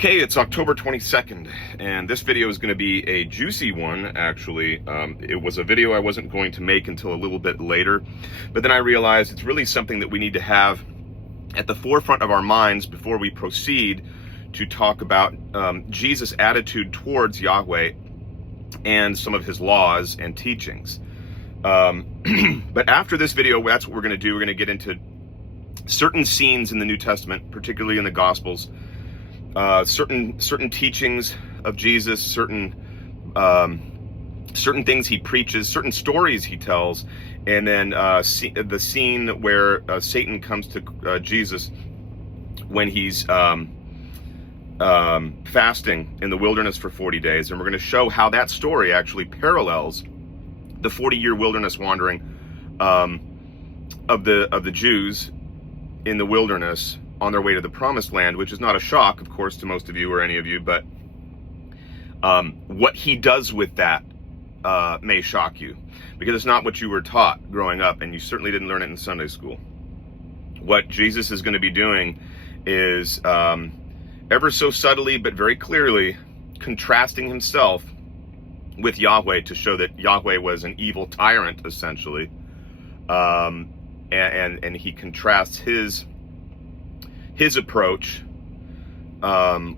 Okay, it's October 22nd, and this video is going to be a juicy one, actually. It was a video I wasn't going to make until a little bit later, but then I realized it's really something that we need to have at the forefront of our minds before we proceed to talk about Jesus' attitude towards Yahweh and some of his laws and teachings. But after this video, that's what we're going to do. We're going to get into certain scenes in the New Testament, particularly in the Gospels, certain teachings of Jesus, certain things he preaches, certain stories he tells, and then the scene where Satan comes to Jesus when he's fasting in the wilderness for 40 days, and we're going to show how that story actually parallels the 40-year wilderness wandering of the Jews in the wilderness on their way to the promised land, which is not a shock, of course, to most of you or any of you, but what he does with that may shock you, because it's not what you were taught growing up, and you certainly didn't learn it in Sunday school. What Jesus is going to be doing is ever so subtly but very clearly contrasting himself with Yahweh to show that Yahweh was an evil tyrant, essentially, and he contrasts his approach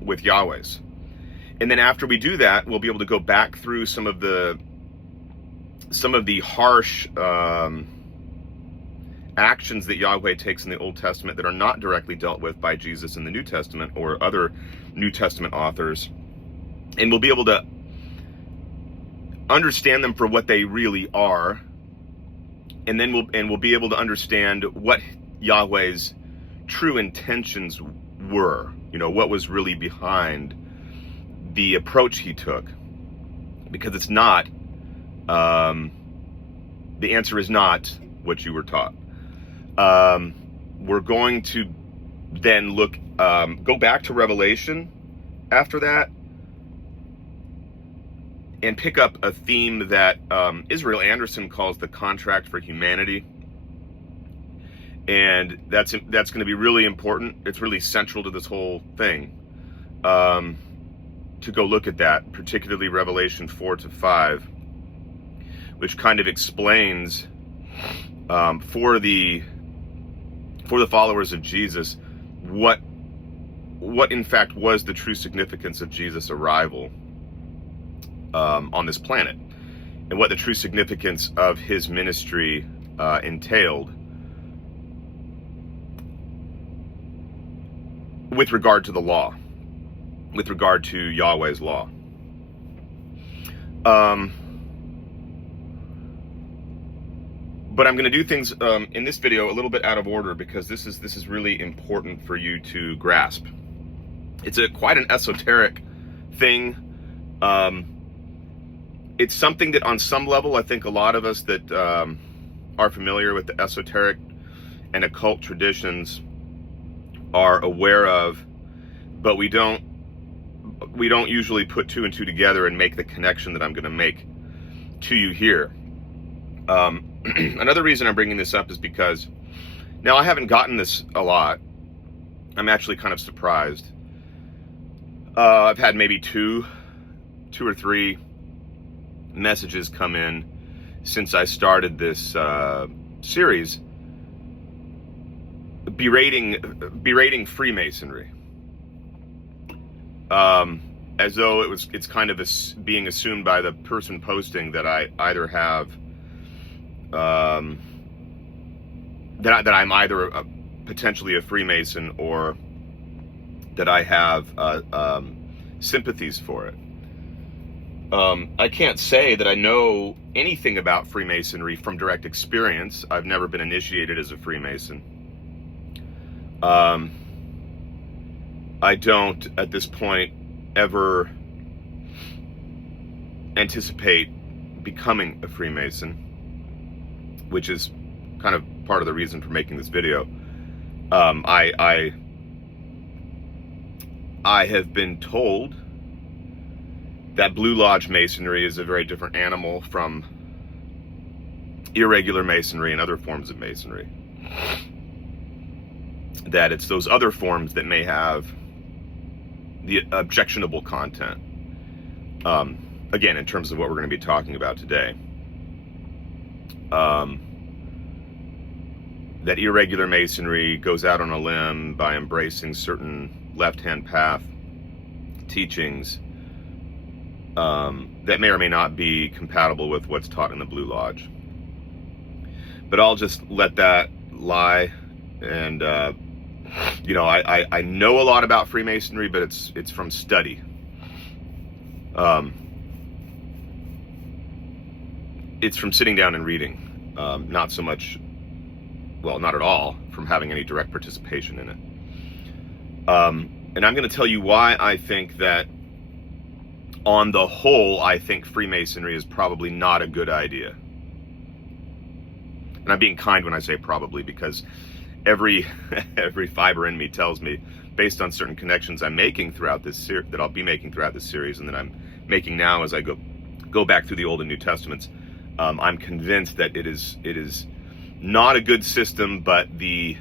with Yahweh's. And then after we do that, we'll be able to go back through some of the harsh actions that Yahweh takes in the Old Testament that are not directly dealt with by Jesus in the New Testament or other New Testament authors, and we'll be able to understand them for what they really are, and then we'll be able to understand what Yahweh's true intentions were, what was really behind the approach he took, because it's not, the answer is not what you were taught. We're going to then go back to Revelation after that and pick up a theme that Israel Anderson calls the contract for humanity. And that's going to be really important. It's really central to this whole thing, to go look at that, particularly Revelation 4-5, which kind of explains for the followers of Jesus what in fact was the true significance of Jesus' arrival on this planet, and what the true significance of his ministry entailed with regard to the law, with regard to Yahweh's law. But I'm going to do things in this video a little bit out of order, because this is really important for you to grasp. It's quite an esoteric thing. It's something that on some level I think a lot of us that are familiar with the esoteric and occult traditions are aware of, but we don't usually put two and two together and make the connection that I'm going to make to you here. Another reason I'm bringing this up is because now I haven't gotten this a lot. I'm actually kind of surprised. I've had maybe two or three messages come in since I started this series berating Freemasonry, as though it's kind of being assumed by the person posting that I either have that I'm either potentially a Freemason, or that I have sympathies for it. I can't say that I know anything about Freemasonry from direct experience. I've never been initiated as a Freemason. I don't, at this point, ever anticipate becoming a Freemason, which is kind of part of the reason for making this video. I have been told that Blue Lodge Masonry is a very different animal from irregular Masonry and other forms of Masonry. That it's those other forms that may have the objectionable content. Again, in terms of what we're going to be talking about today. That irregular Masonry goes out on a limb by embracing certain left-hand path teachings that may or may not be compatible with what's taught in the Blue Lodge. But I'll just let that lie. And you know, I know a lot about Freemasonry, but it's from study. It's from sitting down and reading, not so much, well, not at all, from having any direct participation in it. And I'm going to tell you why I think that, on the whole, I think Freemasonry is probably not a good idea. And I'm being kind when I say probably, because every fiber in me tells me, based on certain connections I'm making throughout this series, that I'll be making throughout this series, and that I'm making now as I go back through the Old and New Testaments, I'm convinced that it is not a good system, but the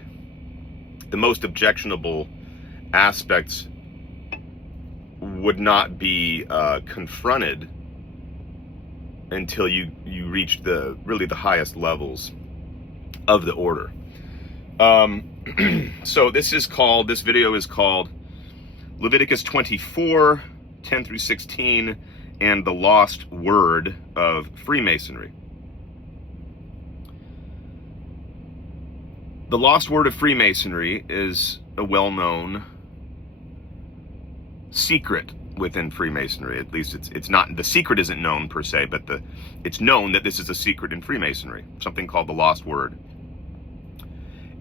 most objectionable aspects would not be confronted until you reach really the highest levels of the order. So this video is called Leviticus 24, 10 through 16, and the Lost Word of Freemasonry. The Lost Word of Freemasonry is a well-known secret within Freemasonry. At least it's not, the secret isn't known per se, but it's known that this is a secret in Freemasonry, something called the Lost Word.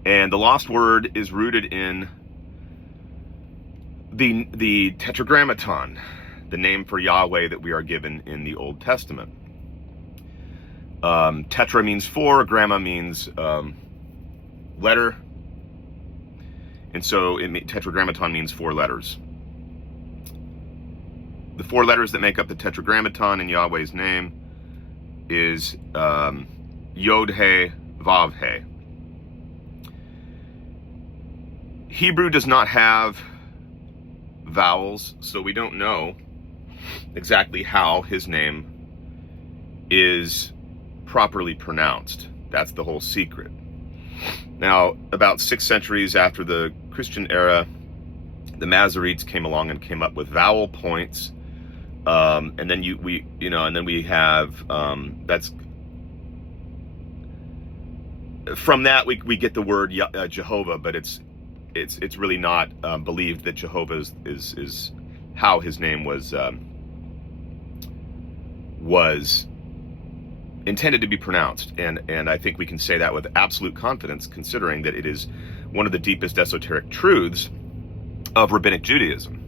And the Lost Word is rooted in the Tetragrammaton, the name for Yahweh that we are given in the Old Testament. Tetra means four, gramma means letter, and so Tetragrammaton means 4 letters. The 4 letters that make up the Tetragrammaton in Yahweh's name is Yod-He, Vav-He. Hebrew does not have vowels, so we don't know exactly how his name is properly pronounced. That's the whole secret. Now, about 6 centuries after the Christian era, the Masoretes came along and came up with vowel points, and then we have that's from that we get the word Jehovah, but it's really not believed that Jehovah is how his name was intended to be pronounced, and I think we can say that with absolute confidence, considering that it is one of the deepest esoteric truths of Rabbinic Judaism.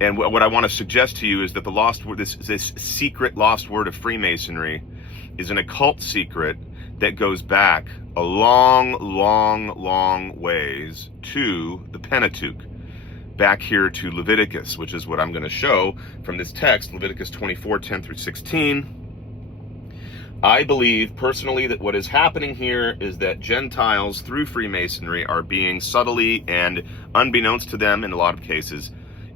And what I want to suggest to you is that the lost word, this secret lost word of Freemasonry, is an occult secret that goes back a long ways to the Pentateuch, back here to Leviticus, which is what I'm going to show from this text, Leviticus 24, 10 through 16. I believe personally that what is happening here is that Gentiles through Freemasonry are being subtly and unbeknownst to them in a lot of cases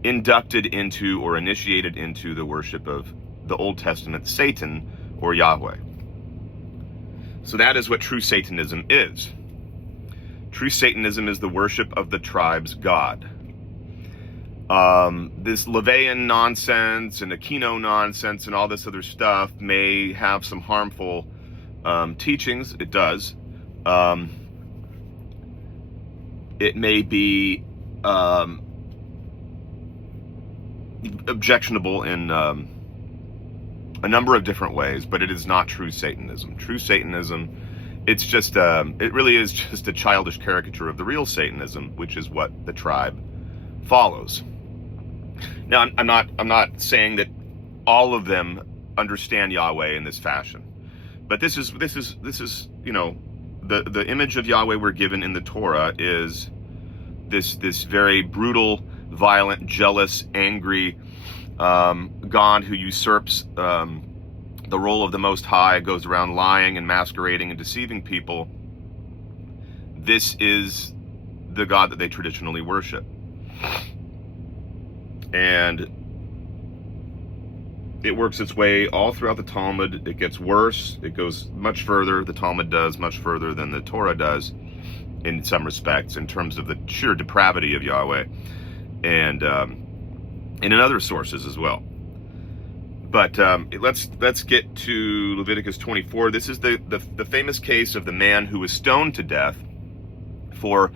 inducted into or initiated into the worship of the Old Testament Satan or Yahweh. So that is what true Satanism is. True Satanism is the worship of the tribe's God. This Levian nonsense and Aquino nonsense and all this other stuff may have some harmful teachings. It does. It may be objectionable in a number of different ways, but it is not true Satanism. True Satanism, it's just it really is just a childish caricature of the real Satanism, which is what the tribe follows. Now, I'm not saying that all of them understand Yahweh in this fashion, but this is you know, the image of Yahweh we're given in the Torah is this very brutal, violent, jealous, angry God who usurps the role of the Most High, goes around lying and masquerading and deceiving people. This is the God that they traditionally worship. And it works its way all throughout the Talmud. It gets worse. It goes much further. The Talmud does much further than the Torah does in some respects, in terms of the sheer depravity of Yahweh, and in other sources as well. But let's get to Leviticus 24. This is the famous case of the man who was stoned to death for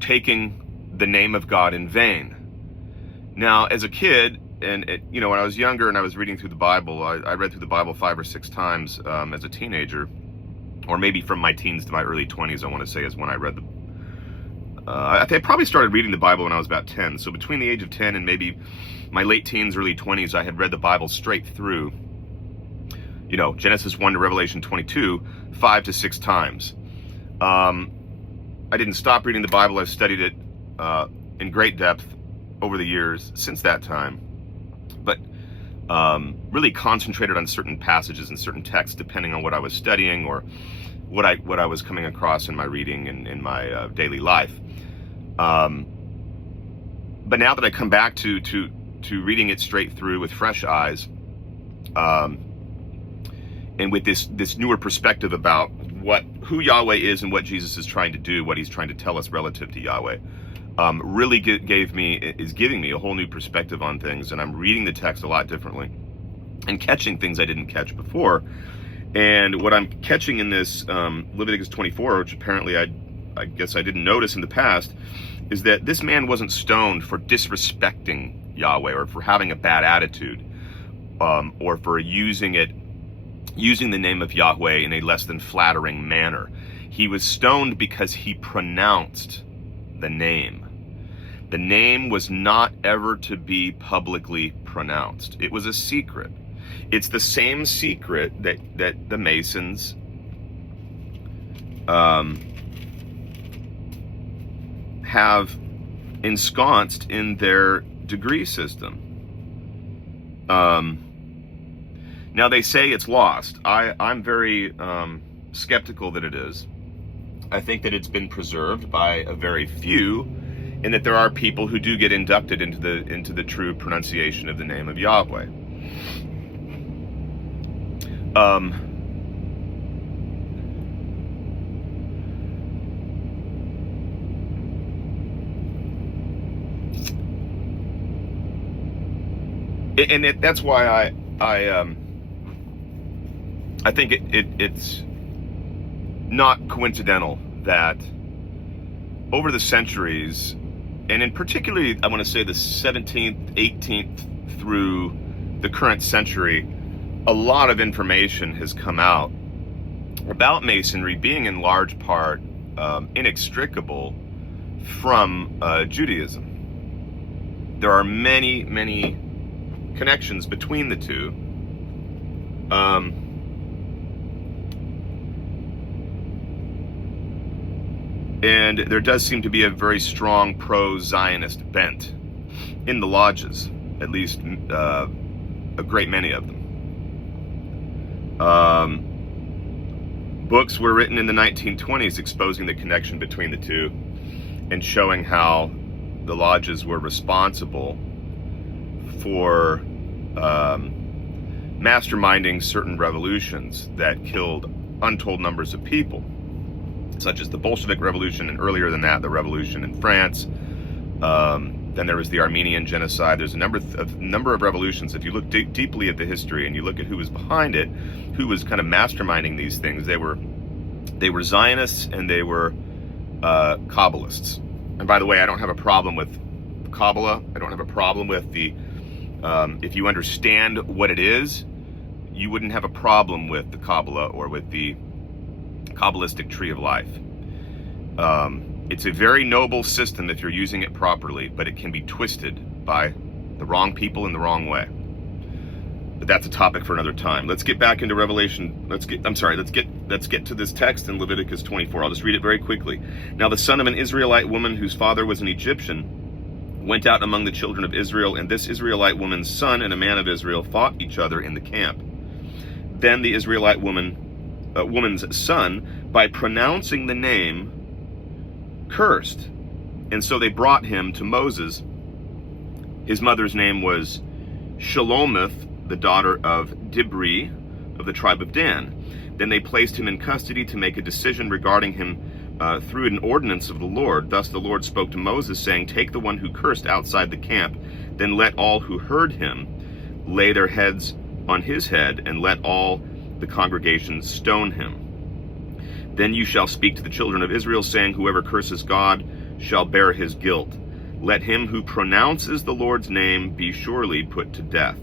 taking the name of God in vain. Now, as a kid, and when I was younger and I was reading through the Bible, I read through the Bible 5 or 6 times as a teenager, or maybe from my teens to my early 20s, I want to say, is when I read I probably started reading the Bible when I was about 10. So between the age of 10 and maybe my late teens, early 20s, I had read the Bible straight through, Genesis 1 to Revelation 22, 5 to 6 times. I didn't stop reading the Bible. I've studied it in great depth over the years since that time, but really concentrated on certain passages and certain texts depending on what I was studying or what I was coming across in my reading and in my daily life. But now that I come back to reading it straight through with fresh eyes, and with this newer perspective about who Yahweh is and what Jesus is trying to do, what he's trying to tell us relative to Yahweh, really is giving me a whole new perspective on things, and I'm reading the text a lot differently and catching things I didn't catch before. And what I'm catching in this Leviticus 24, which apparently I guess I didn't notice in the past, is that this man wasn't stoned for disrespecting Yahweh or for having a bad attitude, or for using the name of Yahweh in a less than flattering manner. He was stoned because he pronounced the name. The name was not ever to be publicly pronounced. It was a secret. It's the same secret that the Masons have ensconced in their degree system. Now they say it's lost. I'm very skeptical that it is. I think that it's been preserved by a very few, and that there are people who do get inducted into the true pronunciation of the name of Yahweh. That's why I think it's not coincidental that over the centuries, and in particularly, I want to say the 17th, 18th through the current century, a lot of information has come out about Masonry being in large part inextricable from Judaism. There are many, many connections between the two. And there does seem to be a very strong pro-Zionist bent in the lodges, at least a great many of them. Books were written in the 1920s exposing the connection between the two and showing how the lodges were responsible for masterminding certain revolutions that killed untold numbers of people, such as the Bolshevik Revolution, and earlier than that, the revolution in France. Then there was the Armenian genocide. There's a number of revolutions. If you look deeply at the history and you look at who was behind it, who was kind of masterminding these things, they were Zionists and they were Kabbalists. And by the way, I don't have a problem with Kabbalah. I don't have a problem with the if you understand what it is, you wouldn't have a problem with the Kabbalah or with the Kabbalistic tree of life. It's a very noble system if you're using it properly, but it can be twisted by the wrong people in the wrong way. But that's a topic for another time. Let's get back into Revelation. Let's get to this text in Leviticus 24. I'll just read it very quickly. Now the son of an Israelite woman whose father was an Egyptian went out among the children of Israel, and this Israelite woman's son and a man of Israel fought each other in the camp. Then the Israelite woman's son, by pronouncing the name, cursed. And so they brought him to Moses, His mother's name was Shelomith, the daughter of Dibri of the tribe of Dan. Then they placed him in custody to make a decision regarding him through an ordinance of the Lord. Thus the Lord spoke to Moses, saying, "Take the one who cursed outside the camp, then let all who heard him lay their heads on his head, and let all the congregation stone him. Then you shall speak to the children of Israel, saying, Whoever curses God shall bear his guilt. Let him who pronounces the Lord's name be surely put to death.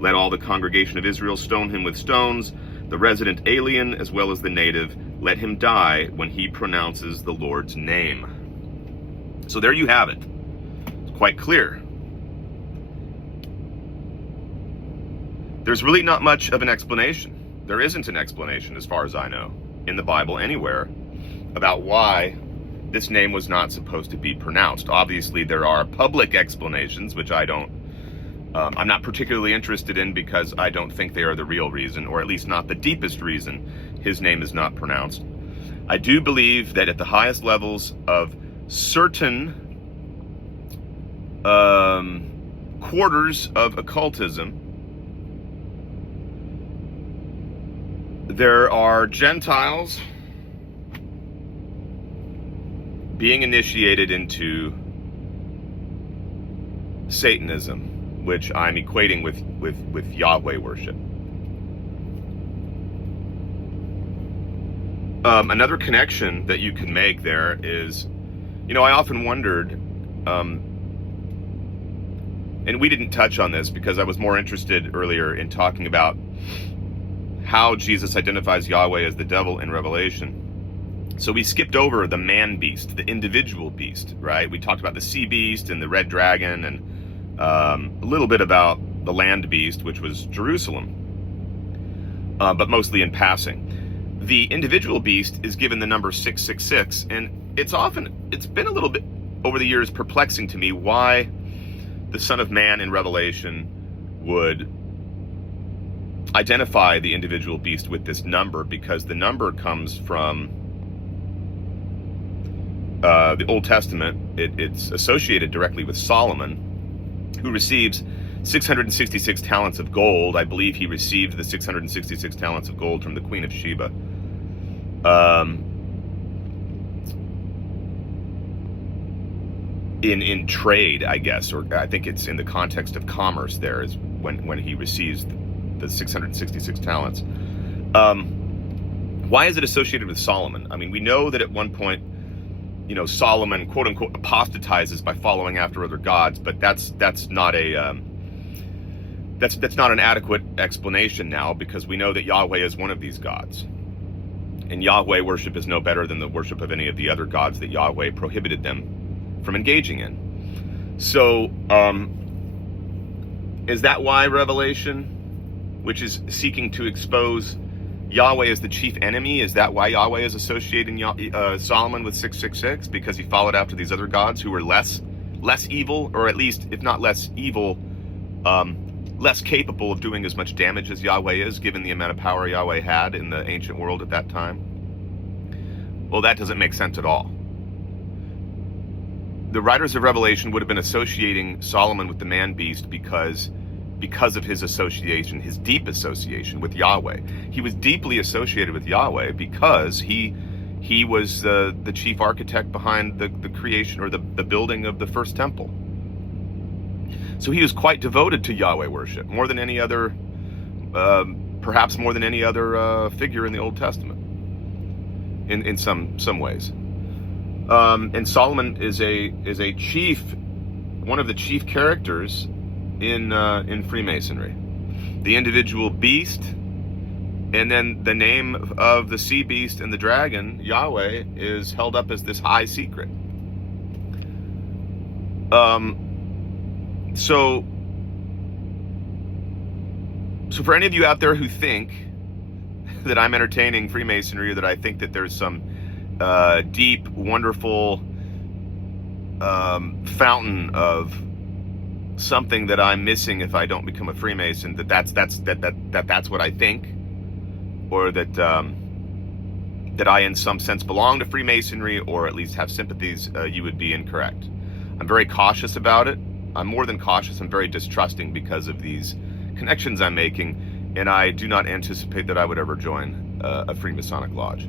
Let all the congregation of Israel stone him with stones, the resident alien as well as the native. Let him die when he pronounces the Lord's name." So there you have it. It's quite clear. There's really not much of an explanation. There isn't an explanation, as far as I know, in the Bible anywhere about why this name was not supposed to be pronounced. Obviously, there are public explanations, which I'm not particularly interested in, because I don't think they are the real reason, or at least not the deepest reason his name is not pronounced. I do believe that at the highest levels of certain quarters of occultism, there are Gentiles being initiated into Satanism, which I'm equating with Yahweh worship. Another connection that you can make there is, I often wondered, and we didn't touch on this because I was more interested earlier in talking about how Jesus identifies Yahweh as the devil in Revelation. So we skipped over the man beast, the individual beast, right? We talked about the sea beast and the red dragon, and a little bit about the land beast, which was Jerusalem, but mostly in passing. The individual beast is given the number 666, and it's been a little bit over the years perplexing to me why the Son of Man in Revelation would identify the individual beast with this number, because the number comes from the Old Testament. It's associated directly with Solomon, who receives 666 talents of gold. I believe he received the 666 talents of gold from the Queen of Sheba. In trade, I guess, or I think it's in the context of commerce. There is when he receives the 666 talents. Why is it associated with Solomon? I mean, we know that at one point, Solomon, quote unquote, apostatizes by following after other gods, but that's not an adequate explanation now, because we know that Yahweh is one of these gods, and Yahweh worship is no better than the worship of any of the other gods that Yahweh prohibited them from engaging in. So, is that why Revelation, which is seeking to expose Yahweh as the chief enemy, is that why Yahweh is associating Solomon with 666? Because he followed after these other gods who were less evil, or at least, if not less evil, less capable of doing as much damage as Yahweh is, given the amount of power Yahweh had in the ancient world at that time? Well, that doesn't make sense at all. The writers of Revelation would have been associating Solomon with the man beast because of his association, his deep association with Yahweh. He was deeply associated with Yahweh because he was the chief architect behind the creation, or the building of the first temple. So he was quite devoted to Yahweh worship, more than any other, perhaps more than any other figure in the Old Testament, in some ways. And Solomon is a chief, one of the chief characters in Freemasonry. The individual beast, and then the name of the sea beast and the dragon, Yahweh, is held up as this high secret. So for any of you out there who think that I'm entertaining Freemasonry, or that I think that there's some deep, wonderful fountain of something that I'm missing if I don't become a Freemason, that's what I think, or that I in some sense belong to Freemasonry, or at least have sympathies, you would be incorrect. I'm very cautious about it. I'm more than cautious. I'm very distrusting because of these connections I'm making, and I do not anticipate that I would ever join a Freemasonic lodge.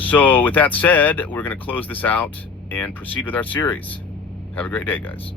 So with that said, we're going to close this out and proceed with our series. Have a great day, guys.